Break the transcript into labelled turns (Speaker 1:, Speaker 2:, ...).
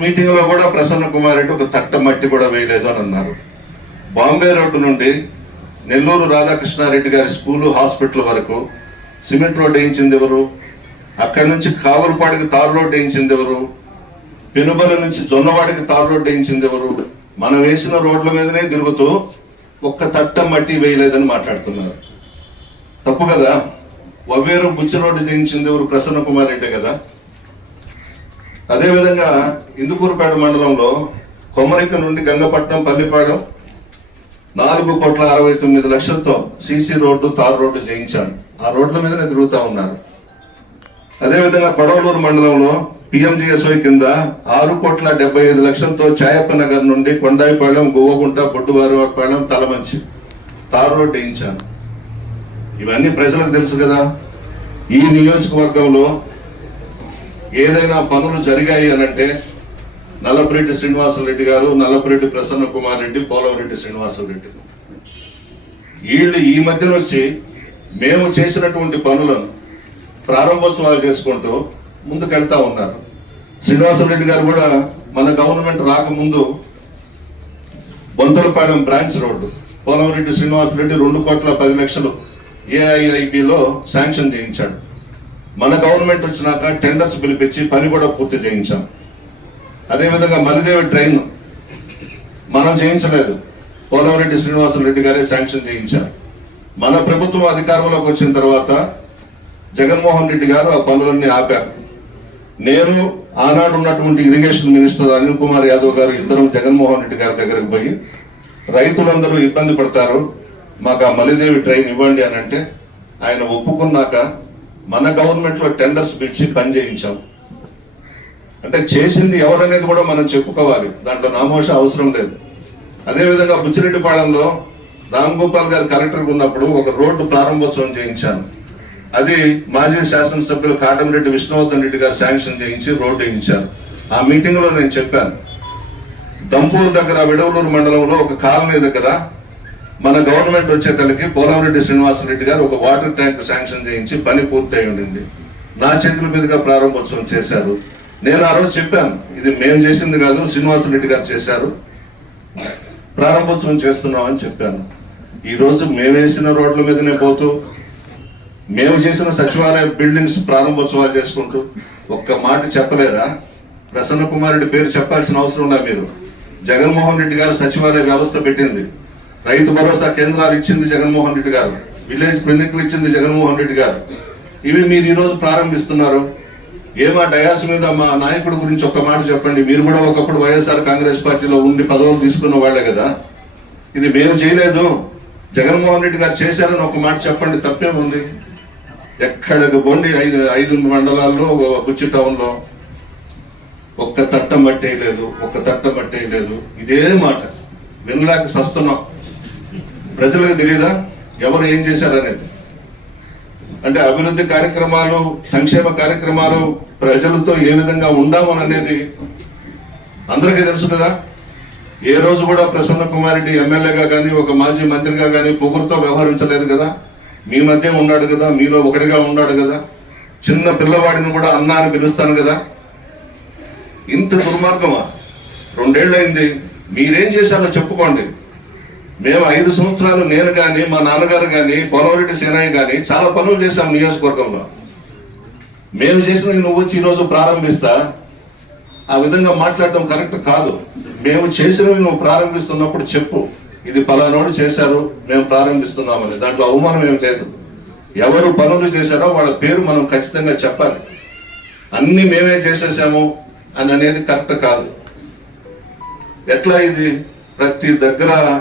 Speaker 1: మీటింగ్లో కూడా ప్రసన్న కుమార్ రెడ్డి ఒక తట్ట మట్టి కూడా వేయలేదు అని అన్నారు. బాంబే రోడ్డు నుండి నెల్లూరు రాధాకృష్ణారెడ్డి గారి స్కూలు హాస్పిటల్ వరకు సిమెంట్ రోడ్ వేయించింది ఎవరు? అక్కడి నుంచి కావులపాడికి తారు రోడ్ వేయించింది ఎవరు? పెనుబల నుంచి జొన్నవాడికి తారు రోడ్ వేయించింది ఎవరు? మనం వేసిన రోడ్ల మీదనే తిరుగుతూ ఒక్క తట్ట మట్టి వేయలేదని మాట్లాడుతున్నారు. తప్పు కదా? వవేరు బుచ్చి రోడ్డు చేయించింది ఎవరు? ప్రసన్న కుమార్ రెడ్డి కదా? అదేవిధంగా ఇందుకూరుపేట మండలంలో కొమరిక నుండి గంగపట్నం పల్లిపాడు నాలుగు కోట్ల అరవై తొమ్మిది లక్షలతో సీసీ రోడ్డు తారు రోడ్డు చేయించాను ఆ రోడ్ల మీద తిరుగుతూ ఉన్నారు. అదేవిధంగా కొడవలూరు మండలంలో పిఎంజిఎస్వై కింద ఆరు కోట్ల డెబ్బై ఐదు లక్షలతో చాయప్ప నగర్ నుండి కొండాయిపాళెం గోవగుంట బొడ్డువారిపాళెం తలమంచి తారు రోడ్డు వేయించాను ఇవన్నీ ప్రజలకు తెలుసు కదా. ఈ నియోజకవర్గంలో ఏదైనా పనులు జరిగాయి అనంటే నల్లపురెడ్డి శ్రీనివాసరెడ్డి గారు నల్లపురెడ్డి ప్రసన్న కుమార్ రెడ్డి పోలవరెడ్డి శ్రీనివాసరెడ్డి వీళ్ళు ఈ మధ్యన వచ్చి మేము చేసినటువంటి పనులను ప్రారంభోత్సవాలు చేసుకుంటూ ముందుకెళ్తా ఉన్నారు. శ్రీనివాసరెడ్డి గారు కూడా మన గవర్నమెంట్ రాకముందు బొంతలపాడెం బ్రాంచ్ రోడ్డు పోలవరెడ్డి శ్రీనివాసరెడ్డి రెండు కోట్ల పది లక్షలు ఏఐఐబిలో శాంక్షన్ చేయించాడు. మన గవర్నమెంట్ వచ్చినాక టెండర్స్ పిలిపించి పని కూడా పూర్తి చేయించాం. అదేవిధంగా మలిదేవి ట్రైన్ మనం చేయించలేదు. పోలవరెడ్డి శ్రీనివాసరెడ్డి గారే శాంక్షన్ చేయించారు. మన ప్రభుత్వం అధికారంలోకి వచ్చిన తర్వాత జగన్మోహన్ రెడ్డి గారు ఆ పనులన్నీ ఆపారు. నేను ఆనాడు ఉన్నటువంటి ఇరిగేషన్ మినిస్టర్ అనిల్ కుమార్ యాదవ్ గారు ఇద్దరం జగన్మోహన్ రెడ్డి గారి దగ్గరకు పోయి రైతులందరూ ఇబ్బంది పడతారు. మాకు ఆ మలిదేవి ట్రైన్ ఇవ్వండి అని అంటే ఆయన ఒప్పుకున్నాక మన గవర్నమెంట్లో టెండర్స్ పిలిచి పని చేయించాం. అంటే చేసింది ఎవరనేది కూడా మనం చెప్పుకోవాలి. దాంట్లో నామోష అవసరం లేదు. అదేవిధంగా బుచ్చిరెడ్డిపాళెంలో రామ్ గోపాల్ గారు కలెక్టర్ ఉన్నప్పుడు ఒక రోడ్డు ప్రారంభోత్సవం చేయించాను. అది మాజీ శాసనసభ్యులు కాటంరెడ్డి విష్ణువర్ధన్ రెడ్డి గారు శాంక్షన్ చేయించి రోడ్డు వేయించారు. ఆ మీటింగ్లో నేను చెప్పాను. దంపూర్ దగ్గర విడవలూరు మండలంలో ఒక కాలనీ దగ్గర మన గవర్నమెంట్ వచ్చేతలకి పోలంరెడ్డి శ్రీనివాసరెడ్డి గారు ఒక వాటర్ ట్యాంక్ శాంక్షన్ చేయించి పని పూర్తయి ఉండింది. నా చేతుల మీదుగా ప్రారంభోత్సవం చేశారు. నేను ఆ రోజు చెప్పాను ఇది మేము చేసింది కాదు శ్రీనివాసరెడ్డి గారు చేశారు. ప్రారంభోత్సవం చేస్తున్నామని చెప్పాను. ఈ రోజు మేమేసిన రోడ్ల మీదనే పోతూ మేము చేసిన సచివాలయ బిల్డింగ్స్ ప్రారంభోత్సవాలు చేసుకుంటూ ఒక్క మాట చెప్పలేరా? ప్రసన్న కుమారుడి పేరు చెప్పాల్సిన అవసరం ఉందా మీరు? జగన్మోహన్ రెడ్డి గారు సచివాలయ వ్యవస్థ పెట్టింది. రైతు భరోసా కేంద్రాలు ఇచ్చింది జగన్మోహన్ రెడ్డి గారు. విలేజ్ క్లినిక్లు ఇచ్చింది జగన్మోహన్ రెడ్డి గారు. ఇవి మీరు ఈరోజు ప్రారంభిస్తున్నారు. ఏమా డయాస్ మీద మా నాయకుడు గురించి ఒక్క మాట చెప్పండి. మీరు కూడా ఒకప్పుడు వైఎస్ఆర్ కాంగ్రెస్ పార్టీలో ఉండి పదవులు తీసుకున్న వాళ్ళే కదా. ఇది మేము చేయలేదు. జగన్మోహన్ రెడ్డి గారు చేశారని ఒక మాట చెప్పండి. తప్పేముంది ఎక్కడికి బొండి ఐదు ఐదు మండలాల్లో బుచ్చి టౌన్లో. ఒక్క తట్ట మట్టేయలేదు ఒక్క తట్ట మట్టేయలేదు ఇదే మాట. వినలేక సస్తున్నాం. ప్రజలకు తెలియదా? ఎవరు ఏం చేశారనేది? అంటే అభివృద్ధి కార్యక్రమాలు సంక్షేమ కార్యక్రమాలు ప్రజలతో ఏ విధంగా ఉండామోననేది అనేది అందరికీ తెలుసు కదా ఏ రోజు కూడా ప్రసన్న కుమార్ రెడ్డి ఎమ్మెల్యేగా కానీ ఒక మాజీ మంత్రిగా కానీ పొగురుతో వ్యవహరించలేదు కదా? మీ మధ్య ఉన్నాడు కదా? మీలో ఒకటిగా ఉన్నాడు కదా? చిన్న పిల్లవాడిని కూడా అన్నా అని పిలుస్తాను కదా? ఇంత దుర్మార్గమా? రెండేళ్ళు అయింది మీరేం చేశారో చెప్పుకోండి. మేము ఐదు సంవత్సరాలు నేను కానీ మా నాన్నగారు కానీ పొలవరెడ్డి సేనాయి కానీ చాలా పనులు చేశాం నియోజకవర్గంలో. మేము చేసినవి నువ్వు వచ్చి ఈరోజు ప్రారంభిస్తా. ఆ విధంగా మాట్లాడటం కరెక్ట్ కాదు. మేము చేసినవి నువ్వు ప్రారంభిస్తున్నప్పుడు చెప్పు. ఇది పలానోడు చేశారు మేము ప్రారంభిస్తున్నామని. దాంట్లో అవమానం ఏం లేదు. ఎవరు పనులు చేశారో వాళ్ళ పేరు మనం ఖచ్చితంగా చెప్పాలి. అన్ని మేమే చేసేసాము అని అనేది కరెక్ట్ కాదు. ఎట్లా ఇది? ప్రతి దగ్గర